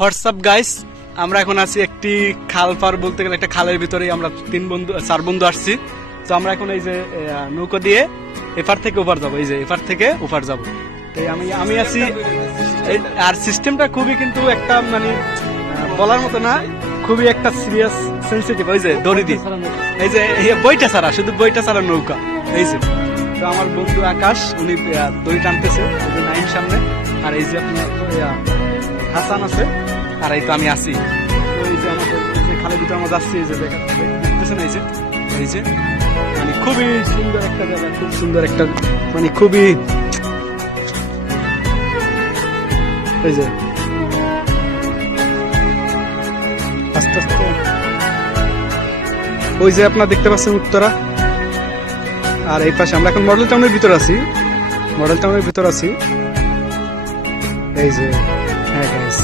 WhatsApp guys, আমরা এখন আছি একটি খাল পার বলতে গেলে একটা খালের ভিতরেই আমরা চার বন্ধু আসছি। তো আমরা এখন এই যে নৌকা দিয়ে এপার থেকে ওপার যাবো, এই যে এপার থেকে ওপার যাবো। তাই আমি আছি। আর সিস্টেমটা খুবই কিন্তু একটা মানে বলার মতো না, খুবই একটা সিরিয়াস সেন্সিটিভ। ওই যে দড়ি দিয়ে এই যে বইটা ছাড়া, শুধু বইটা ছাড়া নৌকা এই যে। তো আমার বন্ধু আকাশ উনি দড়ি টানতেছে নাইন সামনে, আর এই যে আপনার হাসান আছে, আর এই তো আমি আছি। তো এই যে আমাদের খালের ভিতরে আমরা যাচ্ছি, এই যে দেখতেছেন এই যে মানে খুবই সুন্দর একটা জায়গা, খুব সুন্দর একটা মানে খুবই এই যে আস্তে আস্তে ওই যে আপনার দেখতে পাচ্ছেন উত্তরা। আর এই পাশে আমরা এখন মডেল টাউনের ভিতর আছি, এই যে হ্যাঁ গাইস।